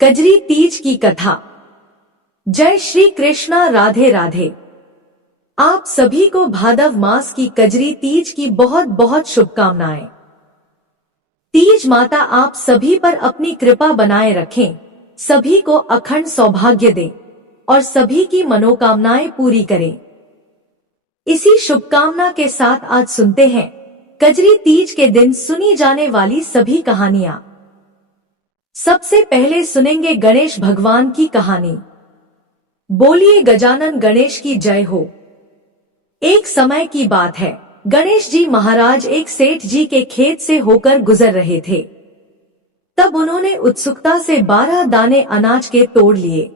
कजरी तीज की कथा। जय श्री कृष्णा, राधे राधे। आप सभी को भादव मास की कजरी तीज की बहुत बहुत शुभकामनाएं। तीज माता आप सभी पर अपनी कृपा बनाए रखें, सभी को अखंड सौभाग्य दे और सभी की मनोकामनाएं पूरी करें। इसी शुभकामना के साथ आज सुनते हैं कजरी तीज के दिन सुनी जाने वाली सभी कहानियां। सबसे पहले सुनेंगे गणेश भगवान की कहानी। बोलिए गजानन गणेश की जय हो। एक समय की बात है, गणेश जी महाराज एक सेठ जी के खेत से होकर गुजर रहे थे। तब उन्होंने उत्सुकता से 12 दाने अनाज के तोड़ लिए।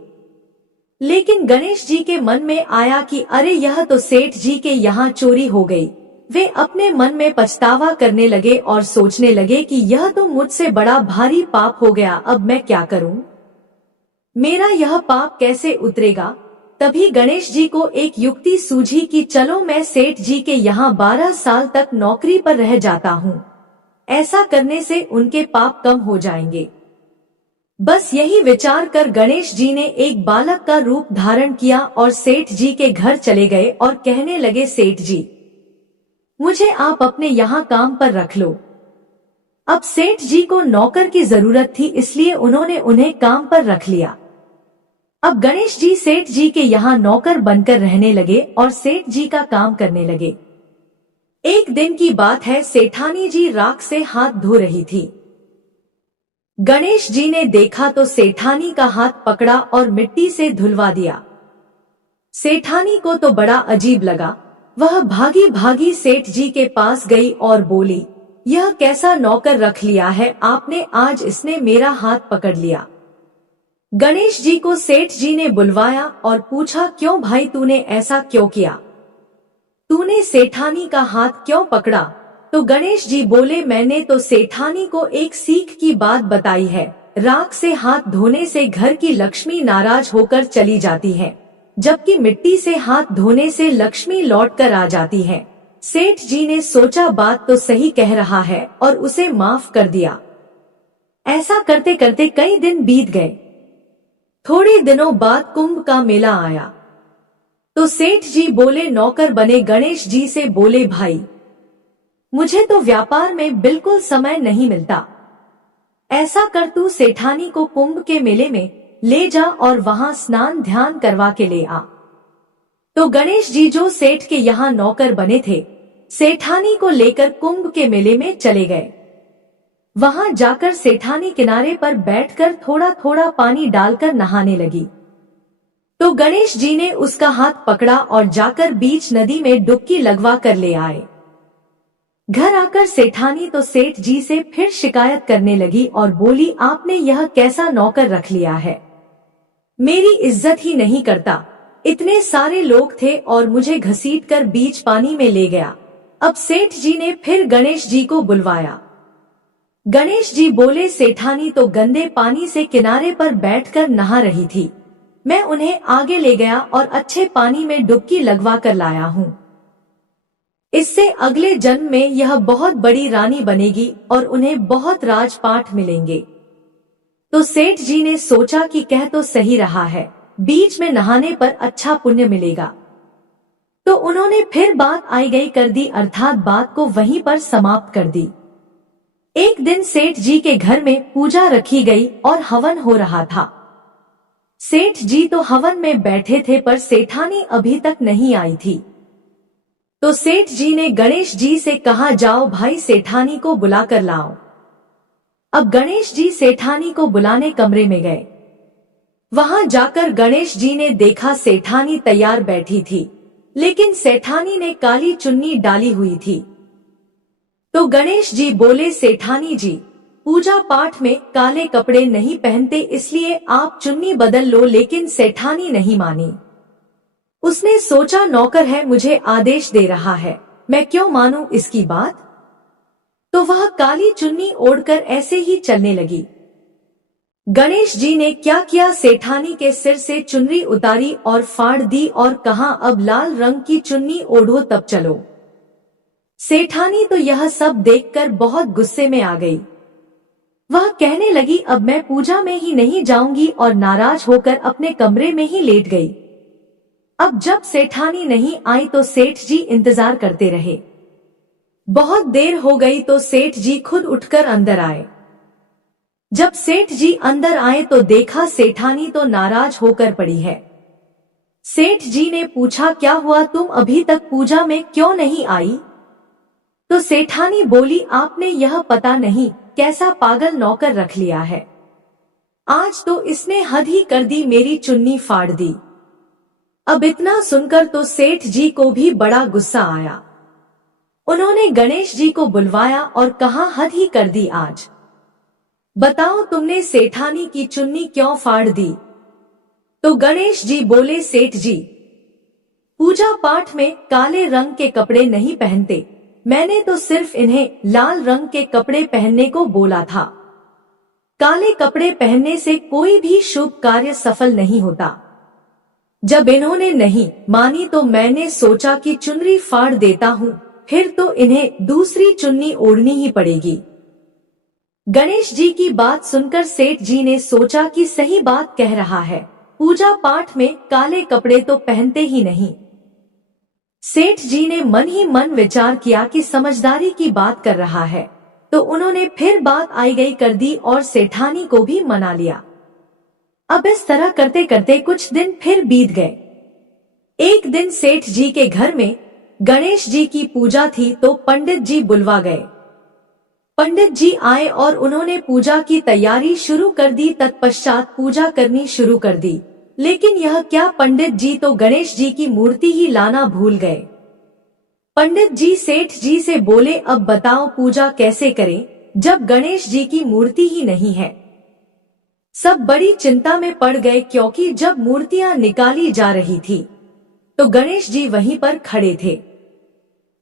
लेकिन गणेश जी के मन में आया कि अरे यह तो सेठ जी के यहाँ चोरी हो गई। वे अपने मन में पछतावा करने लगे और सोचने लगे कि यह तो मुझसे बड़ा भारी पाप हो गया, अब मैं क्या करूं? मेरा यह पाप कैसे उतरेगा? तभी गणेश जी को एक युक्ति सूझी कि चलो मैं सेठ जी के यहाँ 12 साल तक नौकरी पर रह जाता हूँ। ऐसा करने से उनके पाप कम हो जाएंगे। बस यही विचार कर गणेश जी ने एक बालक का रूप धारण किया और सेठ जी के घर चले गए और कहने लगे, सेठ जी मुझे आप अपने यहाँ काम पर रख लो। अब सेठ जी को नौकर की जरूरत थी, इसलिए उन्होंने उन्हें काम पर रख लिया। अब गणेश जी सेठ जी के यहाँ नौकर बनकर रहने लगे और सेठ जी का काम करने लगे। एक दिन की बात है, सेठानी जी राख से हाथ धो रही थी। गणेश जी ने देखा तो सेठानी का हाथ पकड़ा और मिट्टी से धुलवा दिया। सेठानी को तो बड़ा अजीब लगा। वह भागी भागी सेठ जी के पास गई और बोली, यह कैसा नौकर रख लिया है आपने, आज इसने मेरा हाथ पकड़ लिया। गणेश जी को सेठ जी ने बुलवाया और पूछा, क्यों भाई तूने ऐसा क्यों किया? तूने सेठानी का हाथ क्यों पकड़ा? तो गणेश जी बोले, मैंने तो सेठानी को एक सीख की बात बताई है। राख से हाथ धोने से घर की लक्ष्मी नाराज होकर चली जाती है, जबकि मिट्टी से हाथ धोने से लक्ष्मी लौट कर आ जाती है। सेठ जी ने सोचा बात तो सही कह रहा है और उसे माफ कर दिया। ऐसा करते करते कई दिन बीत गए। थोड़े दिनों बाद कुंभ का मेला आया तो सेठ जी बोले, नौकर बने गणेश जी से बोले, भाई मुझे तो व्यापार में बिल्कुल समय नहीं मिलता। ऐसा कर तू सेठानी को कुंभ के मेले में ले जा और वहां स्नान ध्यान करवा के ले आ। तो गणेश जी जो सेठ के यहाँ नौकर बने थे, सेठानी को लेकर कुंभ के मेले में चले गए। वहां जाकर सेठानी किनारे पर बैठकर थोड़ा थोड़ा पानी डालकर नहाने लगी। तो गणेश जी ने उसका हाथ पकड़ा और जाकर बीच नदी में डुबकी लगवा कर ले आए। घर आकर सेठानी तो सेठ जी से फिर शिकायत करने लगी और बोली, आपने यह कैसा नौकर रख लिया है, मेरी इज्जत ही नहीं करता। इतने सारे लोग थे और मुझे घसीटकर बीच पानी में ले गया। अब सेठ जी ने फिर गणेश जी को बुलवाया। गणेश जी बोले, सेठानी तो गंदे पानी से किनारे पर बैठकर नहा रही थी। मैं उन्हें आगे ले गया और अच्छे पानी में डुबकी लगवा कर लाया हूँ। इससे अगले जन्म में यह बहुत बड़ी रानी बनेगी और उन्हें बहुत राजपाट मिलेंगे। तो सेठ जी ने सोचा कि कह तो सही रहा है, बीच में नहाने पर अच्छा पुण्य मिलेगा। तो उन्होंने फिर बात आई गई कर दी, अर्थात बात को वहीं पर समाप्त कर दी। एक दिन सेठ जी के घर में पूजा रखी गई और हवन हो रहा था। सेठ जी तो हवन में बैठे थे पर सेठानी अभी तक नहीं आई थी। तो सेठ जी ने गणेश जी से कहा, जाओ भाई सेठानी को बुला कर लाओ। अब गणेश जी सेठानी को बुलाने कमरे में गए। वहां जाकर गणेश जी ने देखा सेठानी तैयार बैठी थी, लेकिन सेठानी ने काली चुन्नी डाली हुई थी। तो गणेश जी बोले, सेठानी जी पूजा पाठ में काले कपड़े नहीं पहनते, इसलिए आप चुन्नी बदल लो। लेकिन सेठानी नहीं मानी। उसने सोचा नौकर है, मुझे आदेश दे रहा है, मैं क्यों मानूं इसकी बात। तो वह काली चुन्नी ओढ़कर ऐसे ही चलने लगी। गणेश जी ने क्या किया, सेठानी के सिर से चुन्नी उतारी और फाड़ दी और कहा, अब लाल रंग की चुन्नी ओढ़ो तब चलो। सेठानी तो यह सब देखकर बहुत गुस्से में आ गई। वह कहने लगी, अब मैं पूजा में ही नहीं जाऊंगी, और नाराज होकर अपने कमरे में ही लेट गई। अब जब सेठानी नहीं आई तो सेठ जी इंतजार करते रहे। बहुत देर हो गई तो सेठ जी खुद उठकर अंदर आए। जब सेठ जी अंदर आए तो देखा सेठानी तो नाराज होकर पड़ी है। सेठ जी ने पूछा, क्या हुआ, तुम अभी तक पूजा में क्यों नहीं आई? तो सेठानी बोली, आपने यह पता नहीं कैसा पागल नौकर रख लिया है। आज तो इसने हद ही कर दी, मेरी चुन्नी फाड़ दी। अब इतना सुनकर तो सेठ जी को भी बड़ा गुस्सा आया। उन्होंने गणेश जी को बुलवाया और कहा, हद ही कर दी आज। बताओ तुमने सेठानी की चुन्नी क्यों फाड़ दी? तो गणेश जी बोले, सेठ जी, पूजा पाठ में काले रंग के कपड़े नहीं पहनते, मैंने तो सिर्फ इन्हें लाल रंग के कपड़े पहनने को बोला था। काले कपड़े पहनने से कोई भी शुभ कार्य सफल नहीं होता। जब इन्होंने नहीं मानी तो मैंने सोचा कि चुनरी फाड़ देता हूँ, फिर तो इन्हें दूसरी चुन्नी ओढ़नी ही पड़ेगी। गणेश जी की बात सुनकर सेठ जी ने सोचा कि सही बात कह रहा है, पूजा पाठ में काले कपड़े तो पहनते ही नहीं। सेठ जी ने मन ही मन विचार किया कि समझदारी की बात कर रहा है, तो उन्होंने फिर बात आई गई कर दी और सेठानी को भी मना लिया। अब इस तरह करते करते कुछ दिन फिर बीत गए। एक दिन सेठ जी के घर में गणेश जी की पूजा थी तो पंडित जी बुलवा गए। पंडित जी आए और उन्होंने पूजा की तैयारी शुरू कर दी। तत्पश्चात पूजा करनी शुरू कर दी, लेकिन यह क्या, पंडित जी तो गणेश जी की मूर्ति ही लाना भूल गए। पंडित जी सेठ जी से बोले, अब बताओ पूजा कैसे करें जब गणेश जी की मूर्ति ही नहीं है। सब बड़ी चिंता में पड़ गए, क्योंकि जब मूर्तियां निकाली जा रही थी तो गणेश जी वहीं पर खड़े थे।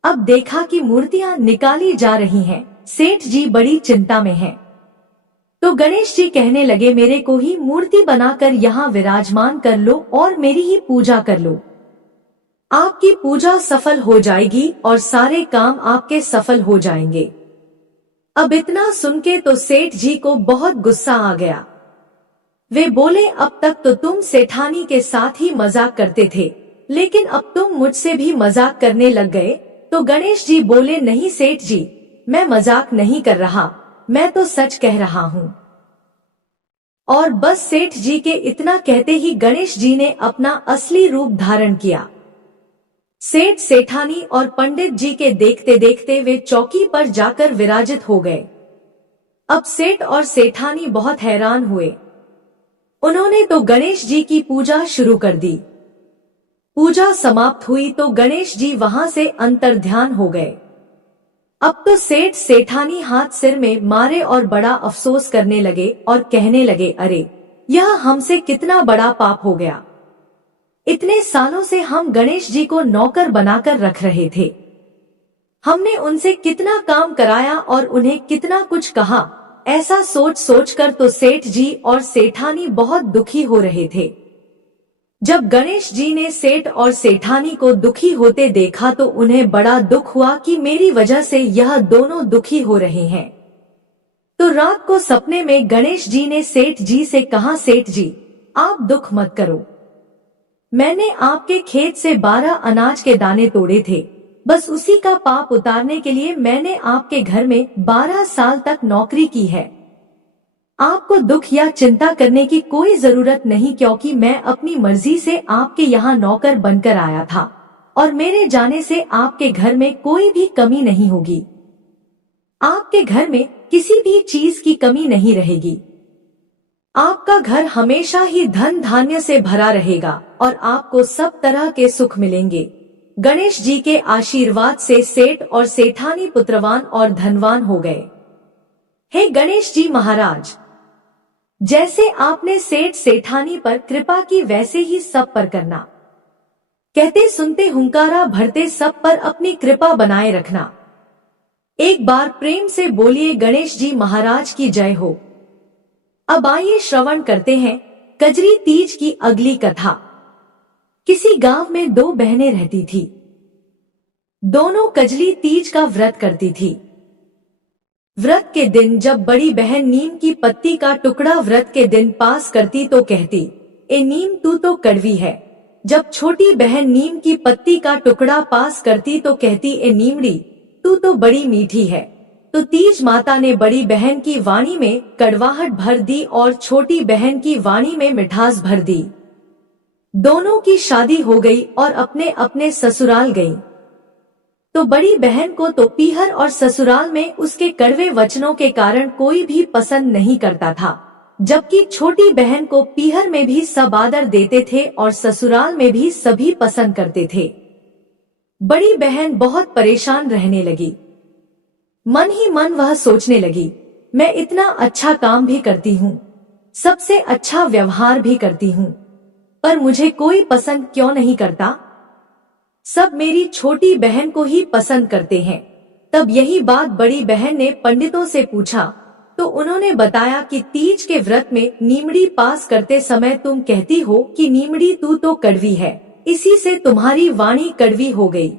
अब देखा कि मूर्तियां निकाली जा रही हैं, सेठ जी बड़ी चिंता में हैं। तो गणेश जी कहने लगे, मेरे को ही मूर्ति बनाकर यहाँ विराजमान कर लो और मेरी ही पूजा कर लो। आपकी पूजा सफल हो जाएगी और सारे काम आपके सफल हो जाएंगे। अब इतना सुन के तो सेठ जी को बहुत गुस्सा आ गया। वे बोले, अब तक तो तुम सेठानी के साथ ही मजाक करते थे, लेकिन अब तुम मुझसे भी मजाक करने लग गए। तो गणेश जी बोले, नहीं सेठ जी, मैं मजाक नहीं कर रहा, मैं तो सच कह रहा हूँ। और बस सेठ जी के इतना कहते ही गणेश जी ने अपना असली रूप धारण किया। सेठ सेठानी और पंडित जी के देखते देखते वे चौकी पर जाकर विराजित हो गए। अब सेठ और सेठानी बहुत हैरान हुए। उन्होंने तो गणेश जी की पूजा शुरू कर दी। पूजा समाप्त हुई तो गणेश जी वहां से अंतर्ध्यान हो गए। अब तो सेठ सेठानी हाथ सिर में मारे और बड़ा अफसोस करने लगे और कहने लगे, अरे यह हमसे कितना बड़ा पाप हो गया। इतने सालों से हम गणेश जी को नौकर बनाकर रख रहे थे, हमने उनसे कितना काम कराया और उन्हें कितना कुछ कहा। ऐसा सोच सोचकर तो सेठ जी और सेठानी बहुत दुखी हो रहे थे। जब गणेश जी ने सेठ और सेठानी को दुखी होते देखा तो उन्हें बड़ा दुख हुआ कि मेरी वजह से यह दोनों दुखी हो रहे हैं। तो रात को सपने में गणेश जी ने सेठ जी से कहा, सेठ जी आप दुख मत करो, मैंने आपके खेत से 12 अनाज के दाने तोड़े थे, बस उसी का पाप उतारने के लिए मैंने आपके घर में 12 साल तक नौकरी की है। आपको दुख या चिंता करने की कोई जरूरत नहीं, क्योंकि मैं अपनी मर्जी से आपके यहाँ नौकर बनकर आया था और मेरे जाने से आपके घर में कोई भी कमी नहीं होगी। आपके घर में किसी भी चीज की कमी नहीं रहेगी। आपका घर हमेशा ही धन धान्य से भरा रहेगा और आपको सब तरह के सुख मिलेंगे। गणेश जी के आशीर्वाद से सेठ और सेठानी पुत्रवान और धनवान हो गए। हे गणेश जी महाराज, जैसे आपने सेठ सेठानी पर कृपा की वैसे ही सब पर करना। कहते सुनते हुंकारा भरते सब पर अपनी कृपा बनाए रखना। एक बार प्रेम से बोलिए, गणेश जी महाराज की जय हो। अब आइए श्रवण करते हैं कजरी तीज की अगली कथा। किसी गांव में 2 बहनें रहती थी। दोनों कजरी तीज का व्रत करती थी। व्रत के दिन जब बड़ी बहन नीम की पत्ती का टुकड़ा व्रत के दिन पास करती तो कहती, ए नीम तू तो कड़वी है। जब छोटी बहन नीम की पत्ती का टुकड़ा पास करती तो कहती, ए नीमड़ी तू तो बड़ी मीठी है। तो तीज माता ने बड़ी बहन की वाणी में कड़वाहट भर दी और छोटी बहन की वाणी में मिठास भर दी। दोनों की शादी हो गई और अपने अपने ससुराल गई। तो बड़ी बहन को तो पीहर और ससुराल में उसके कड़वे वचनों के कारण कोई भी पसंद नहीं करता था, जबकि छोटी बहन को पीहर में भी सब आदर देते थे और ससुराल में भी सभी पसंद करते थे। बड़ी बहन बहुत परेशान रहने लगी। मन ही मन वह सोचने लगी, मैं इतना अच्छा काम भी करती हूँ, सबसे अच्छा व्यवहार भी करती हूँ, पर मुझे कोई पसंद क्यों नहीं करता? सब मेरी छोटी बहन को ही पसंद करते हैं। तब यही बात बड़ी बहन ने पंडितों से पूछा तो उन्होंने बताया कि तीज के व्रत में नीमड़ी पास करते समय तुम कहती हो कि नीमड़ी तू तो कड़वी है, इसी से तुम्हारी वाणी कड़वी हो गई।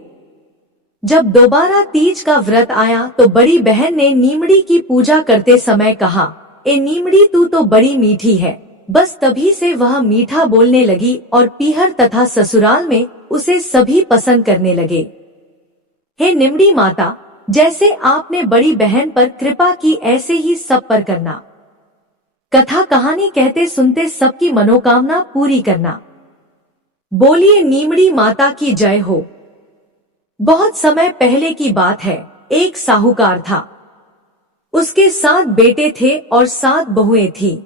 जब दोबारा तीज का व्रत आया तो बड़ी बहन ने नीमड़ी की पूजा करते समय कहा, ए नीमड़ी तू तो बड़ी मीठी है। बस तभी से वह मीठा बोलने लगी और पीहर तथा ससुराल में उसे सभी पसंद करने लगे। हे निमड़ी माता, जैसे आपने बड़ी बहन पर कृपा की ऐसे ही सब पर करना। कथा कहानी कहते सुनते सबकी मनोकामना पूरी करना। बोलिए नीमड़ी माता की जय हो। बहुत समय पहले की बात है, एक साहूकार था। उसके 7 बेटे थे और 7 बहुएं थी।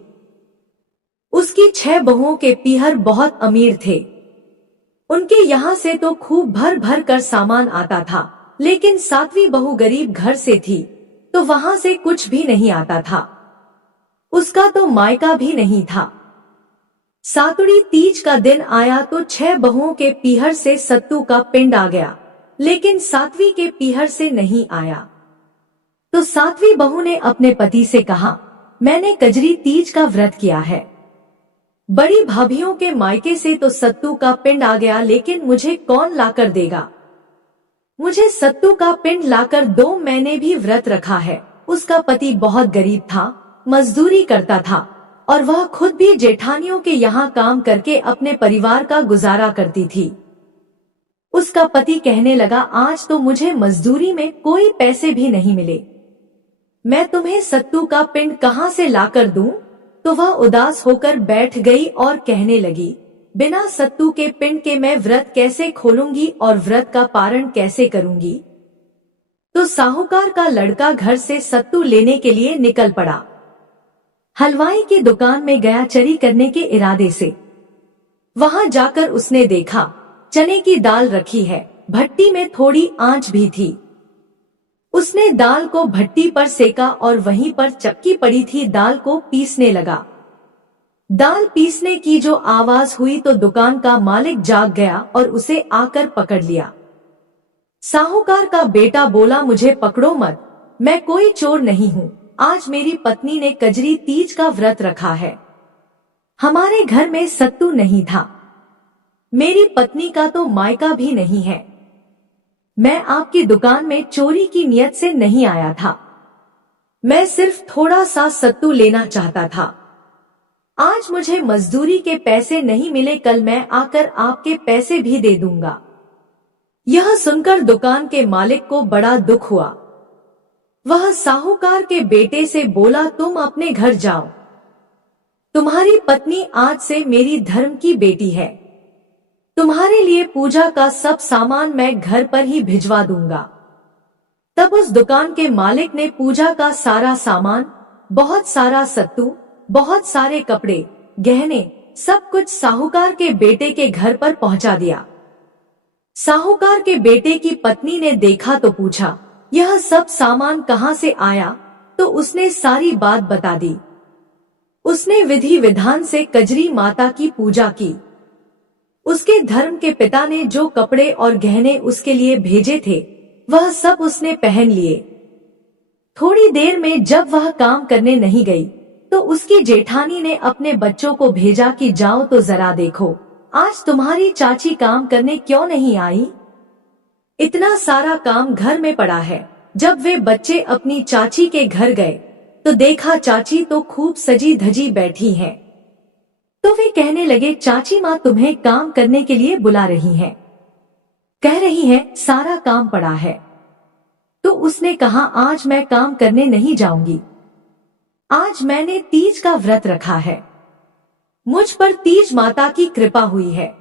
उसकी 6 बहुओं के पीहर बहुत अमीर थे। उनके यहाँ से तो खूब भर भर कर सामान आता था, लेकिन 7वीं बहू गरीब घर से थी, तो वहाँ से कुछ भी नहीं आता था। उसका तो मायका भी नहीं था। सातुड़ी तीज का दिन आया तो 6 बहुओं के पीहर से सत्तू का पिंड आ गया, लेकिन 7वीं के पीहर से नहीं आया। तो 7वीं बहू ने अपने पति से कहा, मैंने कजरी तीज का व्रत किया है। बड़ी भाभियों के मायके से तो सत्तू का पिंड आ गया, लेकिन मुझे कौन लाकर देगा? मुझे सत्तू का पिंड लाकर दो, मैंने भी व्रत रखा है। उसका पति बहुत गरीब था, मजदूरी करता था और वह खुद भी जेठानियों के यहाँ काम करके अपने परिवार का गुजारा करती थी। उसका पति कहने लगा, आज तो मुझे मजदूरी में कोई पैसे भी नहीं मिले, मैं तुम्हें सत्तू का पिंड कहाँ से लाकर दूं? तो वह उदास होकर बैठ गई और कहने लगी, बिना सत्तू के पिंड के मैं व्रत कैसे खोलूंगी और व्रत का पारण कैसे करूंगी? तो साहूकार का लड़का घर से सत्तू लेने के लिए निकल पड़ा। हलवाई की दुकान में गया चरी करने के इरादे से। वहां जाकर उसने देखा चने की दाल रखी है, भट्टी में थोड़ी आंच भी थी। उसने दाल को भट्टी पर सेका और वहीं पर चक्की पड़ी थी, दाल को पीसने लगा। दाल पीसने की जो आवाज हुई तो दुकान का मालिक जाग गया और उसे आकर पकड़ लिया। साहूकार का बेटा बोला, मुझे पकड़ो मत, मैं कोई चोर नहीं हूँ। आज मेरी पत्नी ने कजरी तीज का व्रत रखा है, हमारे घर में सत्तू नहीं था, मेरी पत्नी का तो मायका भी नहीं है। मैं आपकी दुकान में चोरी की नियत से नहीं आया था, मैं सिर्फ थोड़ा सा सत्तू लेना चाहता था। आज मुझे मजदूरी के पैसे नहीं मिले, कल मैं आकर आपके पैसे भी दे दूंगा। यह सुनकर दुकान के मालिक को बड़ा दुख हुआ। वह साहूकार के बेटे से बोला, तुम अपने घर जाओ, तुम्हारी पत्नी आज से मेरी धर्म की बेटी है, तुम्हारे लिए पूजा का सब सामान मैं घर पर ही भिजवा दूंगा। तब उस दुकान के मालिक ने पूजा का सारा सामान, बहुत सारा सत्तू, बहुत सारे कपड़े, गहने, सब कुछ साहूकार के बेटे के घर पर पहुंचा दिया। साहूकार के बेटे की पत्नी ने देखा तो पूछा, यह सब सामान कहाँ से आया? तो उसने सारी बात बता दी। उसने विधि विधान से कजरी माता की पूजा की। उसके धर्म के पिता ने जो कपड़े और गहने उसके लिए भेजे थे वह सब उसने पहन लिए। थोड़ी देर में जब वह काम करने नहीं गई तो उसकी जेठानी ने अपने बच्चों को भेजा कि जाओ तो जरा देखो, आज तुम्हारी चाची काम करने क्यों नहीं आई? इतना सारा काम घर में पड़ा है, जब वे बच्चे अपनी चाची के घर गए तो देखा चाची तो खूब सजी धजी बैठी हैं। तो वे कहने लगे, चाची माँ तुम्हें काम करने के लिए बुला रही हैं। कह रही हैं सारा काम पड़ा है। तो उसने कहा, आज मैं काम करने नहीं जाऊंगी। आज मैंने तीज का व्रत रखा है। मुझ पर तीज माता की कृपा हुई है।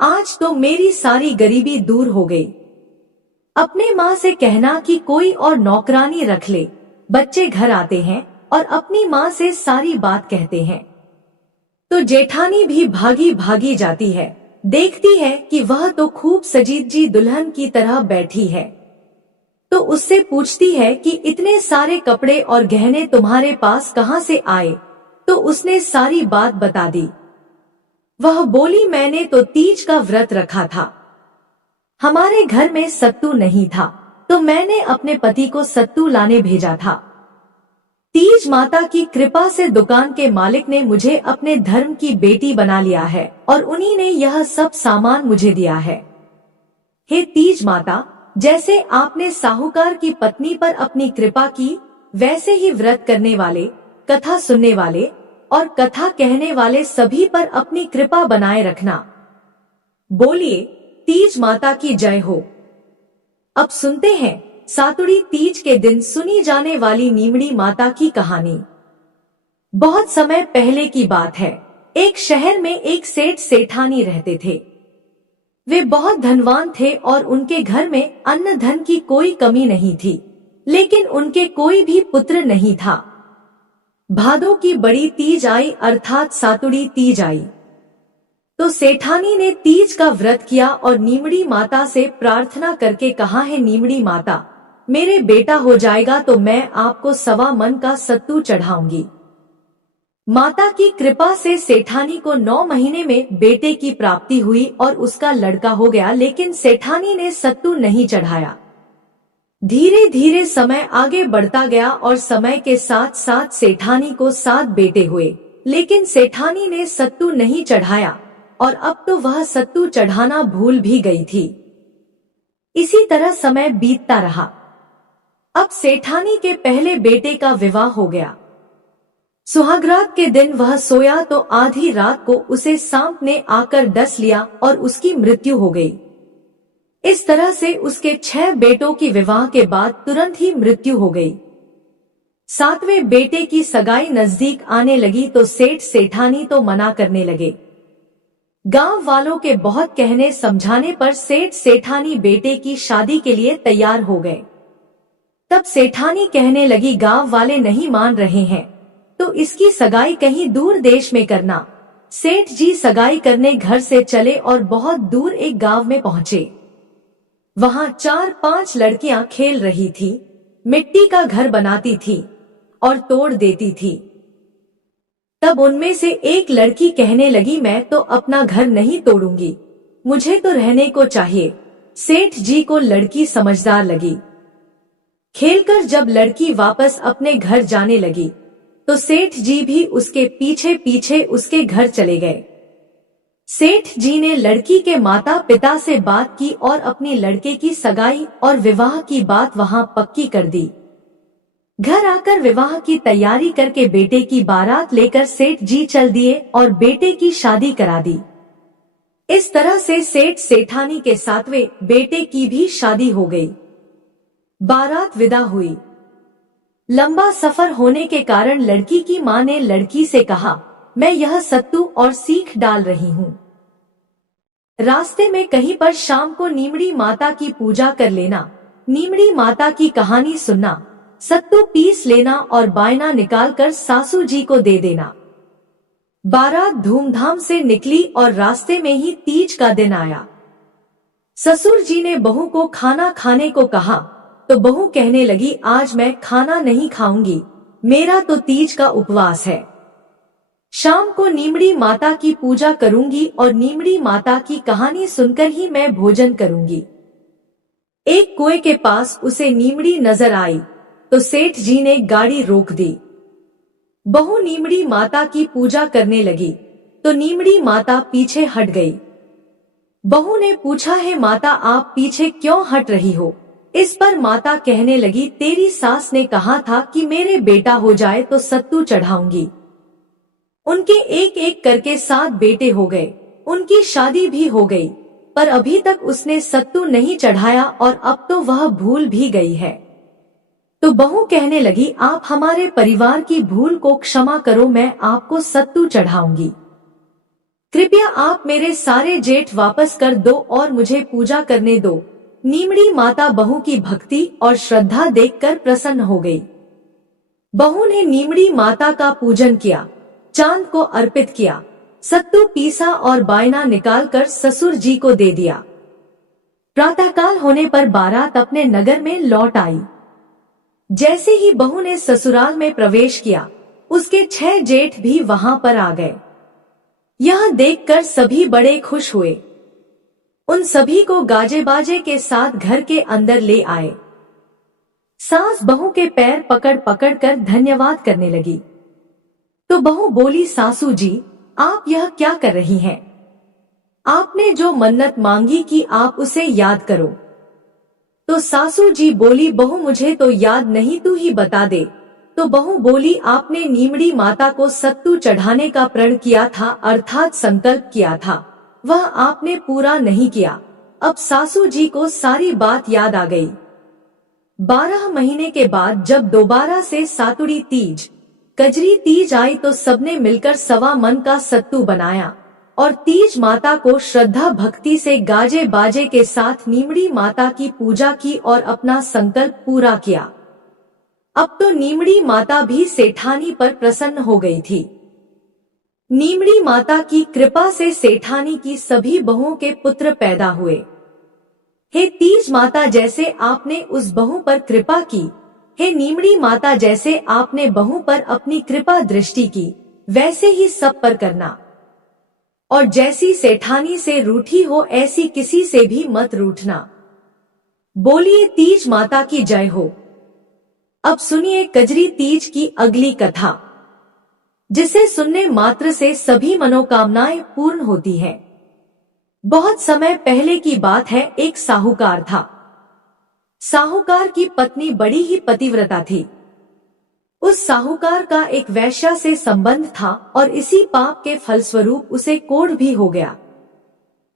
आज तो मेरी सारी गरीबी दूर हो गई। अपने माँ से कहना कि कोई और नौकरानी रख ले। बच्चे घर आते हैं और अपनी माँ से सारी बात कहते हैं। तो जेठानी भी भागी भागी जाती है, देखती है कि वह तो खूब सजीजी दुल्हन की तरह बैठी है। तो उससे पूछती है कि इतने सारे कपड़े और गहने तुम्हारे पास कहाँ से आए। तो उसने सारी बात बता दी। वह बोली, मैंने तो तीज का व्रत रखा था। हमारे घर में सत्तू नहीं था तो मैंने अपने पति को सत्तू लाने भेजा था। तीज माता की कृपा से दुकान के मालिक ने मुझे अपने धर्म की बेटी बना लिया है और उन्हीं ने यह सब सामान मुझे दिया है। हे तीज माता, जैसे आपने साहूकार की पत्नी पर अपनी कृपा की, वैसे ही व्रत करने वाले, कथा सुनने वाले और कथा कहने वाले सभी पर अपनी कृपा बनाए रखना। बोलिए, तीज माता की जय हो। अब सुनते हैं सातुड़ी तीज के दिन सुनी जाने वाली नीमड़ी माता की कहानी। बहुत समय पहले की बात है। एक शहर में एक सेठ सेठानी रहते थे। वे बहुत धनवान थे और उनके घर में अन्न धन की कोई कमी नहीं थी, लेकिन उनके कोई भी पुत्र नहीं था। भादों की बड़ी तीज आई अर्थात सातुड़ी तीज आई तो सेठानी ने तीज का व्रत किया और नीमड़ी माता से प्रार्थना करके कहा, है नीमड़ी माता, मेरे बेटा हो जाएगा तो मैं आपको 1.25 मन का सत्तू चढ़ाऊंगी। माता की कृपा से सेठानी को 9 महीने में बेटे की प्राप्ति हुई और उसका लड़का हो गया, लेकिन सेठानी ने सत्तू नहीं चढ़ाया। धीरे धीरे समय आगे बढ़ता गया और समय के साथ साथ सेठानी को 7 बेटे हुए, लेकिन सेठानी ने सत्तू नहीं चढ़ाया और अब तो वह सत्तू चढ़ाना भूल भी गई थी। इसी तरह समय बीतता रहा। अब सेठानी के पहले बेटे का विवाह हो गया। सुहागरात के दिन वह सोया तो आधी रात को उसे सांप ने आकर डस लिया और उसकी मृत्यु हो गई। इस तरह से उसके 6 बेटों की विवाह के बाद तुरंत ही मृत्यु हो गई। 7वें बेटे की सगाई नजदीक आने लगी तो सेठ सेठानी तो मना करने लगे। गांव वालों के बहुत कहने समझाने पर सेठ सेठानी बेटे की शादी के लिए तैयार हो गए। तब सेठानी कहने लगी, गांव वाले नहीं मान रहे हैं तो इसकी सगाई कहीं दूर देश में करना। सेठ जी सगाई करने घर से चले और बहुत दूर एक गांव में पहुंचे। वहां 4-5 लड़कियां खेल रही थी, मिट्टी का घर बनाती थी और तोड़ देती थी। तब उनमें से एक लड़की कहने लगी, मैं तो अपना घर नहीं तोड़ूंगी, मुझे तो रहने को चाहिए। सेठ जी को लड़की समझदार लगी। खेलकर जब लड़की वापस अपने घर जाने लगी तो सेठ जी भी उसके पीछे पीछे उसके घर चले गए। सेठ जी ने लड़की के माता पिता से बात की और अपनी लड़के की सगाई और विवाह की बात वहां पक्की कर दी। घर आकर विवाह की तैयारी करके बेटे की बारात लेकर सेठ जी चल दिए और बेटे की शादी करा दी। इस तरह से सेठ सेठानी के 7वें बेटे की भी शादी हो गई। बारात विदा हुई। लंबा सफर होने के कारण लड़की की मां ने लड़की से कहा, मैं यह सत्तू और सीख डाल रही हूँ। रास्ते में कहीं पर शाम को नीमड़ी माता की पूजा कर लेना, नीमड़ी माता की कहानी सुनना, सत्तू पीस लेना और बायना निकालकर सासू जी को दे देना। बारात धूमधाम से निकली और रास्ते में ही तीज का दिन आया। ससुर जी ने बहू को खाना खाने को कहा तो बहू कहने लगी, आज मैं खाना नहीं खाऊंगी, मेरा तो तीज का उपवास है। शाम को नीमड़ी माता की पूजा करूंगी और नीमड़ी माता की कहानी सुनकर ही मैं भोजन करूंगी। एक कुएं के पास उसे नीमड़ी नजर आई तो सेठ जी ने गाड़ी रोक दी। बहू नीमड़ी माता की पूजा करने लगी तो नीमड़ी माता पीछे हट गई। बहू ने पूछा, है माता आप पीछे क्यों हट रही हो, इस पर माता कहने लगी, तेरी सास ने कहा था कि मेरे बेटा हो जाए तो सत्तू चढ़ाऊंगी। उनके एक एक करके 7 बेटे हो गए, उनकी शादी भी हो गई, पर अभी तक उसने सत्तू नहीं चढ़ाया और अब तो वह भूल भी गई है। तो बहू कहने लगी, आप हमारे परिवार की भूल को क्षमा करो, मैं आपको सत्तू चढ़ाऊंगी। कृपया आप मेरे सारे जेठ वापस कर दो और मुझे पूजा करने दो। नीमड़ी माता बहू की भक्ति और श्रद्धा देखकर प्रसन्न हो गई। बहू ने नीमड़ी माता का पूजन किया, चांद को अर्पित किया, सत्तू पीसा और बायना निकालकर ससुर जी को दे दिया। प्रातःकाल होने पर बारात अपने नगर में लौट आई। जैसे ही बहू ने ससुराल में प्रवेश किया, उसके 6 जेठ भी वहां पर आ गए। यह देखकर सभी बड़े खुश हुए। उन सभी को गाजे बाजे के साथ घर के अंदर ले आए। सास बहू के पैर पकड़ पकड़ कर धन्यवाद करने लगी। तो बहू बोली, सासू जी, आप यह क्या कर रही हैं? आपने जो मन्नत मांगी कि आप उसे याद करो। तो सासू जी बोली, बहू मुझे तो याद नहीं, तू ही बता दे। तो बहू बोली, आपने नीमड़ी माता को सत्तू चढ़ाने का प्रण किया था, अर्थात संकल्प किया था, वह आपने पूरा नहीं किया। अब सासू जी को सारी बात याद आ गई। 12 महीने के बाद जब दोबारा से सातुड़ी तीज, कजरी तीज आई तो सबने मिलकर 1.25 मन का सत्तू बनाया और तीज माता को श्रद्धा भक्ति से गाजे बाजे के साथ नीमड़ी माता की पूजा की और अपना संकल्प पूरा किया। अब तो नीमड़ी माता भी सेठानी पर प्रसन्न हो गई थी। नीमड़ी माता की कृपा से सेठानी की सभी बहुओं के पुत्र पैदा हुए। हे तीज माता, जैसे आपने उस बहू पर कृपा की, हे नीमड़ी माता, जैसे आपने बहू पर अपनी कृपा दृष्टि की, वैसे ही सब पर करना। और जैसी सेठानी से रूठी हो, ऐसी किसी से भी मत रूठना। बोलिए तीज माता की जय हो। अब सुनिए कजरी तीज की अगली कथा, जिसे सुनने मात्र से सभी मनोकामनाएं पूर्ण होती हैं। बहुत समय पहले की बात है, एक साहूकार था। साहूकार की पत्नी बड़ी ही पतिव्रता थी। उस साहूकार का एक वैश्या से संबंध था और इसी पाप के फलस्वरूप उसे कोढ़ भी हो गया।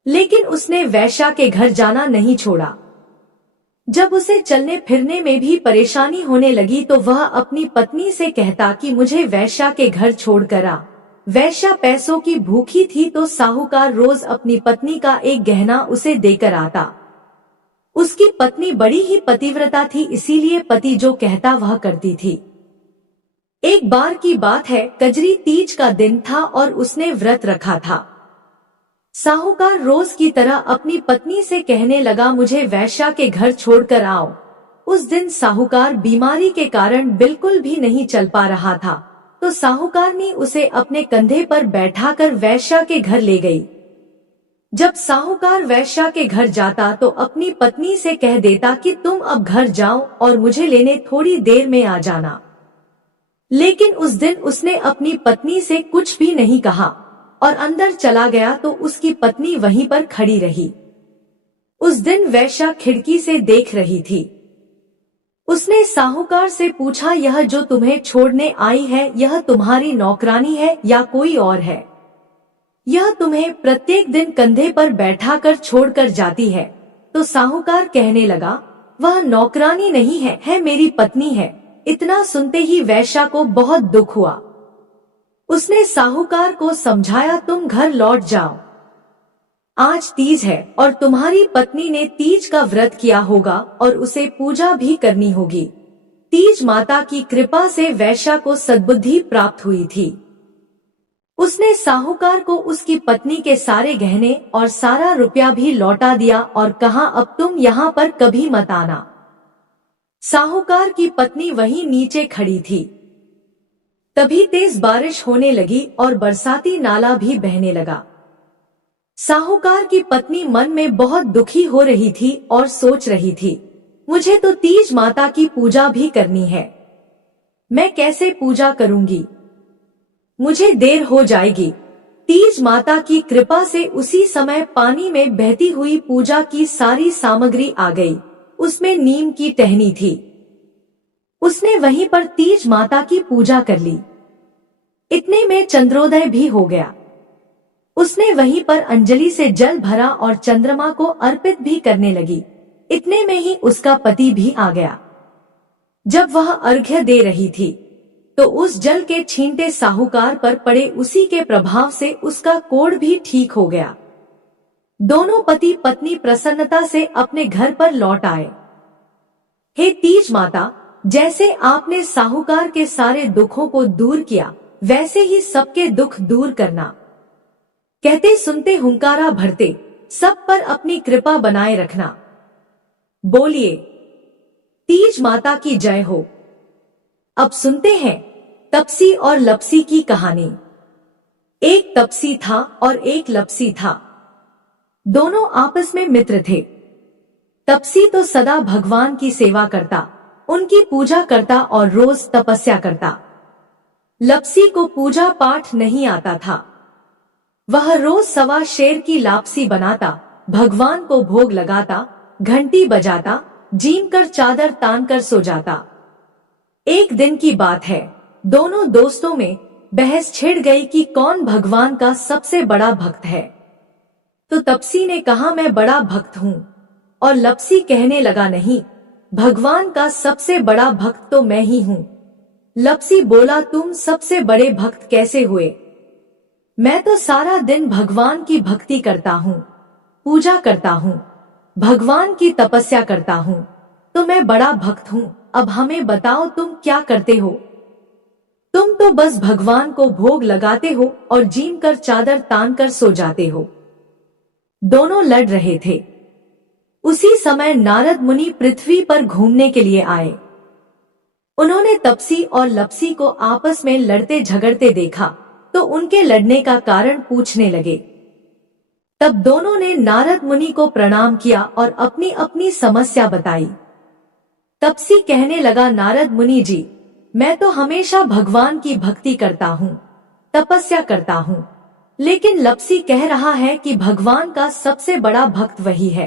लेकिन उसने वैश्या के घर जाना नहीं छोड़ा। जब उसे चलने फिरने में भी परेशानी होने लगी तो वह अपनी पत्नी से कहता कि मुझे वैश्या के घर छोड़कर आ। वैश्या पैसों की भूखी थी तो साहूकार रोज अपनी पत्नी का एक गहना उसे देकर आता। उसकी पत्नी बड़ी ही पतिव्रता थी, इसीलिए पति जो कहता वह करती थी। एक बार की बात है, कजरी तीज का दिन था और उसने व्रत रखा था। साहूकार रोज की तरह अपनी पत्नी से कहने लगा, मुझे वैश्या के घर छोड़कर आओ। उस दिन साहूकार बीमारी के कारण बिल्कुल भी नहीं चल पा रहा था, तो साहूकार ने उसे अपने कंधे पर बैठाकर वैश्या के घर ले गई। जब साहूकार वैश्या के घर जाता तो अपनी पत्नी से कह देता कि तुम अब घर जाओ और मुझे लेने थोड़ी देर में आ जाना। लेकिन उस दिन उसने अपनी पत्नी से कुछ भी नहीं कहा और अंदर चला गया तो उसकी पत्नी वहीं पर खड़ी रही। उस दिन वैश्या खिड़की से देख रही थी। उसने साहूकार से पूछा, यह जो तुम्हें छोड़ने आई है, यह तुम्हारी नौकरानी है या कोई और है? यह तुम्हें प्रत्येक दिन कंधे पर बैठाकर छोड़कर जाती है। तो साहूकार कहने लगा, वह नौकरानी नहीं है, है मेरी पत्नी है। इतना सुनते ही वैश्या को बहुत दुख हुआ। उसने साहूकार को समझाया, तुम घर लौट जाओ। आज तीज है और तुम्हारी पत्नी ने तीज का व्रत किया होगा और उसे पूजा भी करनी होगी। तीज माता की कृपा से वैश्या को सद्बुद्धि प्राप्त हुई थी। उसने साहूकार को उसकी पत्नी के सारे गहने और सारा रुपया भी लौटा दिया और कहा, अब तुम यहाँ पर कभी मत आना। साहूकार की पत्नी वहीं नीचे खड़ी थी। तभी तेज बारिश होने लगी और बरसाती नाला भी बहने लगा। साहूकार की पत्नी मन में बहुत दुखी हो रही थी और सोच रही थी, मुझे तो तीज माता की पूजा भी करनी है, मैं कैसे पूजा करूंगी? मुझे देर हो जाएगी। तीज माता की कृपा से उसी समय पानी में बहती हुई पूजा की सारी सामग्री आ गई। उसमें नीम की टहनी थी। उसने वहीं पर तीज माता की पूजा कर ली। इतने में चंद्रोदय भी हो गया। उसने वहीं पर अंजलि से जल भरा और चंद्रमा को अर्पित भी करने लगी। इतने में ही उसका पति भी आ गया। जब वह अर्घ्य दे रही थी तो उस जल के छींटे साहूकार पर पड़े, उसी के प्रभाव से उसका कोढ़ भी ठीक हो गया। दोनों पति पत्नी प्रसन्नता से अपने घर पर लौट आए। हे तीज माता, जैसे आपने साहूकार के सारे दुखों को दूर किया, वैसे ही सबके दुख दूर करना। कहते सुनते हुंकारा भरते सब पर अपनी कृपा बनाए रखना। बोलिए तीज माता की जय हो। अब सुनते हैं तपसी और लपसी की कहानी। एक तपसी था और एक लपसी था। दोनों आपस में मित्र थे। तपसी तो सदा भगवान की सेवा करता, उनकी पूजा करता और रोज तपस्या करता। लपसी को पूजा पाठ नहीं आता था। वह रोज सवा शेर की लापसी बनाता, भगवान को भोग लगाता, घंटी बजाता, जीम कर चादर तान कर सो जाता। एक दिन की बात है, दोनों दोस्तों में बहस छिड़ गई कि कौन भगवान का सबसे बड़ा भक्त है। तो तपसी ने कहा मैं बड़ा भक्त हूँ, और लपसी कहने लगा नहीं, भगवान का सबसे बड़ा भक्त तो मैं ही हूँ। लपसी बोला तुम सबसे बड़े भक्त कैसे हुए? मैं तो सारा दिन भगवान की भक्ति करता हूँ, पूजा करता हूँ, भगवान की तपस्या करता हूँ, तो मैं बड़ा भक्त हूँ। अब हमें बताओ तुम क्या करते हो? तुम तो बस भगवान को भोग लगाते हो और जीम कर चादर तान कर सो जाते हो। दोनों लड़ रहे थे। उसी समय नारद मुनि पृथ्वी पर घूमने के लिए आए। उन्होंने तपसी और लपसी को आपस में लड़ते झगड़ते देखा तो उनके लड़ने का कारण पूछने लगे। तब दोनों ने नारद मुनि को प्रणाम किया और अपनी अपनी समस्या बताई। तपसी कहने लगा नारद मुनि जी, मैं तो हमेशा भगवान की भक्ति करता हूँ, तपस्या करता हूँ, लेकिन लपसी कह रहा है कि भगवान का सबसे बड़ा भक्त वही है।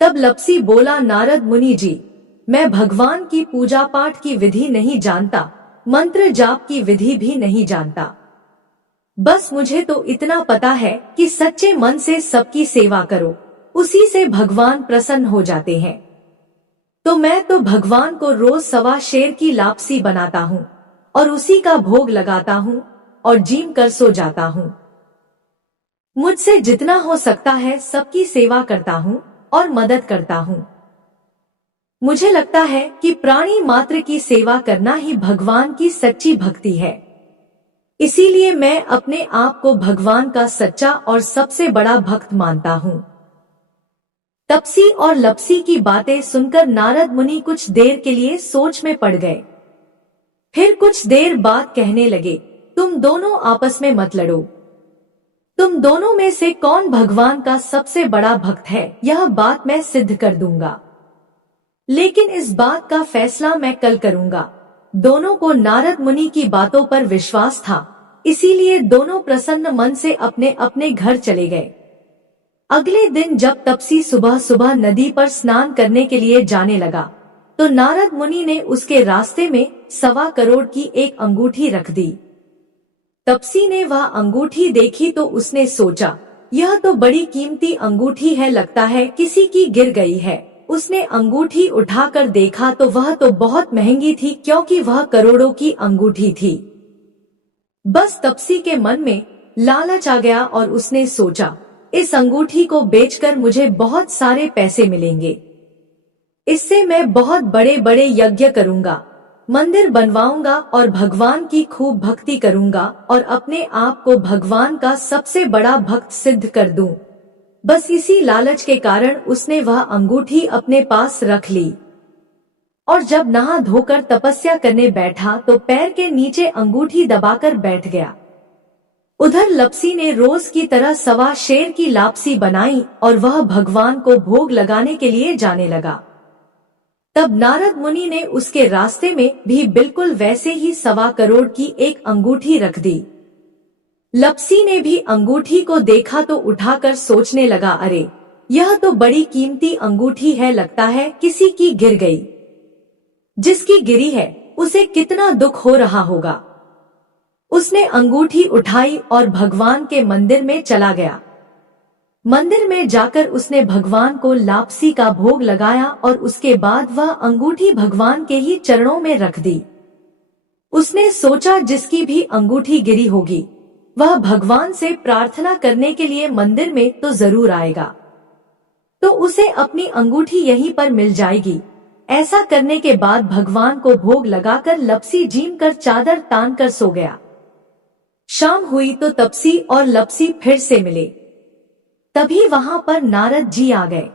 तब लपसी बोला नारद मुनि जी, मैं भगवान की पूजा पाठ की विधि नहीं जानता, मंत्र जाप की विधि भी नहीं जानता। बस मुझे तो इतना पता है कि सच्चे मन से सबकी सेवा करो, उसी से भगवान प्रसन्न हो जाते हैं। तो मैं तो भगवान को रोज सवा शेर की लापसी बनाता हूँ और उसी का भोग लगाता हूँ और जीम कर सो जाता हूँ। मुझसे जितना हो सकता है सबकी सेवा करता हूँ और मदद करता हूँ। मुझे लगता है कि प्राणी मात्र की सेवा करना ही भगवान की सच्ची भक्ति है। इसीलिए मैं अपने आप को भगवान का सच्चा और सबसे बड़ा भक्त मानता हूँ। तपसी और लपसी की बातें सुनकर नारद मुनि कुछ देर के लिए सोच में पड़ गए। फिर कुछ देर बाद कहने लगे, तुम दोनों आपस में मत लड़ो। तुम दोनों में से कौन भगवान का सबसे बड़ा भक्त है, यह बात मैं सिद्ध कर दूंगा। लेकिन इस बात का फैसला मैं कल करूंगा। दोनों को नारद मुनि की बातों पर विश्वास था, इसीलिए दोनों प्रसन्न मन से अपने अपने घर चले गए। अगले दिन जब तपसी सुबह सुबह नदी पर स्नान करने के लिए जाने लगा तो नारद मुनि ने उसके रास्ते में 1.25 करोड़ की एक अंगूठी रख दी। तपसी ने वह अंगूठी देखी तो उसने सोचा, यह तो बड़ी कीमती अंगूठी है, लगता है किसी की गिर गई है। उसने अंगूठी उठाकर देखा तो वह तो बहुत महंगी थी, क्योंकि वह करोड़ों की अंगूठी थी। बस तपसी के मन में लालच आ गया और उसने सोचा, इस अंगूठी को बेचकर मुझे बहुत सारे पैसे मिलेंगे। इससे मैं बहुत बड़े बड़े यज्ञ करूंगा, मंदिर बनवाऊंगा और भगवान की खूब भक्ति करूंगा और अपने आप को भगवान का सबसे बड़ा भक्त सिद्ध कर दूं। बस इसी लालच के कारण उसने वह अंगूठी अपने पास रख ली और जब नहा धोकर तपस्या करने बैठा तो पैर के नीचे अंगूठी दबाकर बैठ गया। उधर लपसी ने रोज की तरह 1.25 शेर की लापसी बनाई और वह भगवान को भोग लगाने के लिए जाने लगा। तब नारद मुनि ने उसके रास्ते में भी बिल्कुल वैसे ही 1.25 करोड़ की एक अंगूठी रख दी। लपसी ने भी अंगूठी को देखा तो उठाकर सोचने लगा, अरे यह तो बड़ी कीमती अंगूठी है, लगता है किसी की गिर गई। जिसकी गिरी है उसे कितना दुख हो रहा होगा। उसने अंगूठी उठाई और भगवान के मंदिर में चला गया। मंदिर में जाकर उसने भगवान को लापसी का भोग लगाया और उसके बाद वह अंगूठी भगवान के ही चरणों में रख दी। उसने सोचा जिसकी भी अंगूठी गिरी होगी वह भगवान से प्रार्थना करने के लिए मंदिर में तो जरूर आएगा, तो उसे अपनी अंगूठी यहीं पर मिल जाएगी। ऐसा करने के बाद भगवान को भोग लगाकर लपसी जीम कर चादर तान कर सो गया। शाम हुई तो तपसी और लपसी फिर से मिले। तभी वहां पर नारद जी आ गए।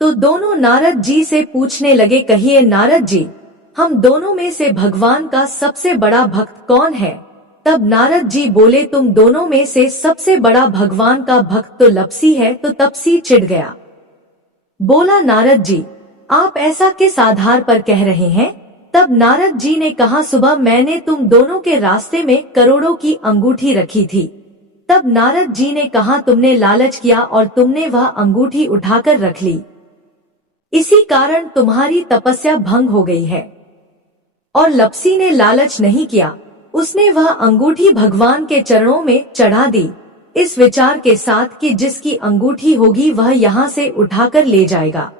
तो दोनों नारद जी से पूछने लगे, कहिए नारद जी, हम दोनों में से भगवान का सबसे बड़ा भक्त कौन है? तब नारद जी बोले, तुम दोनों में से सबसे बड़ा भगवान का भक्त तो लपसी है। तो तपसी चिढ़ गया, बोला, नारद जी आप ऐसा किस आधार पर कह रहे हैं? तब नारद जी ने कहा, सुबह मैंने तुम दोनों के रास्ते में करोड़ों की अंगूठी रखी थी। तब नारद जी ने कहा, तुमने लालच किया और तुमने वह अंगूठी उठाकर रख ली, इसी कारण तुम्हारी तपस्या भंग हो गई है। और लपसी ने लालच नहीं किया, उसने वह अंगूठी भगवान के चरणों में चढ़ा दी, इस विचार के साथ कि जिसकी अंगूठी होगी वह यहाँ से उठाकर ले जाएगा।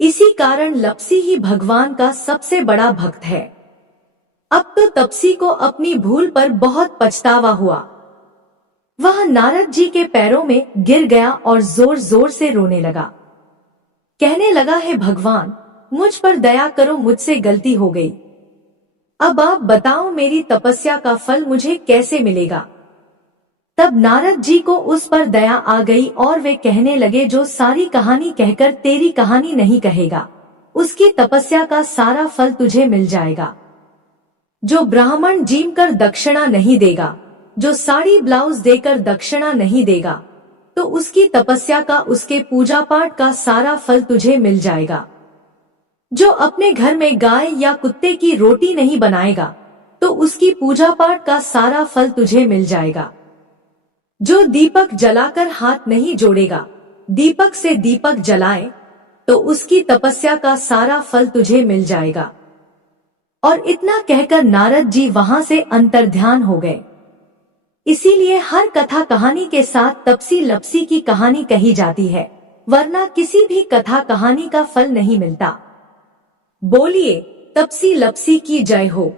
इसी कारण लपसी ही भगवान का सबसे बड़ा भक्त है। अब तो तपसी को अपनी भूल पर बहुत पछतावा हुआ। वह नारद जी के पैरों में गिर गया और जोर जोर से रोने लगा। कहने लगा, हे भगवान मुझ पर दया करो, मुझसे गलती हो गई। अब आप बताओ मेरी तपस्या का फल मुझे कैसे मिलेगा? तब नारद जी को उस पर दया आ गई और वे कहने लगे, जो सारी कहानी कहकर तेरी कहानी नहीं कहेगा उसकी तपस्या का सारा फल तुझे मिल जाएगा। जो ब्राह्मण जीम कर दक्षिणा नहीं देगा, जो साड़ी ब्लाउज देकर दक्षिणा नहीं देगा, तो उसकी तपस्या का, उसके पूजा पाठ का सारा फल तुझे मिल जाएगा। जो अपने घर में गाय या कुत्ते की रोटी नहीं बनाएगा, तो उसकी पूजा पाठ का सारा फल तुझे मिल जाएगा। जो दीपक जलाकर हाथ नहीं जोड़ेगा, दीपक से दीपक जलाए, तो उसकी तपस्या का सारा फल तुझे मिल जाएगा। और इतना कहकर नारद जी वहां से अंतर्ध्यान हो गए। इसीलिए हर कथा कहानी के साथ तपसी लपसी की कहानी कही जाती है, वरना किसी भी कथा कहानी का फल नहीं मिलता। बोलिए तपसी लपसी की जय हो।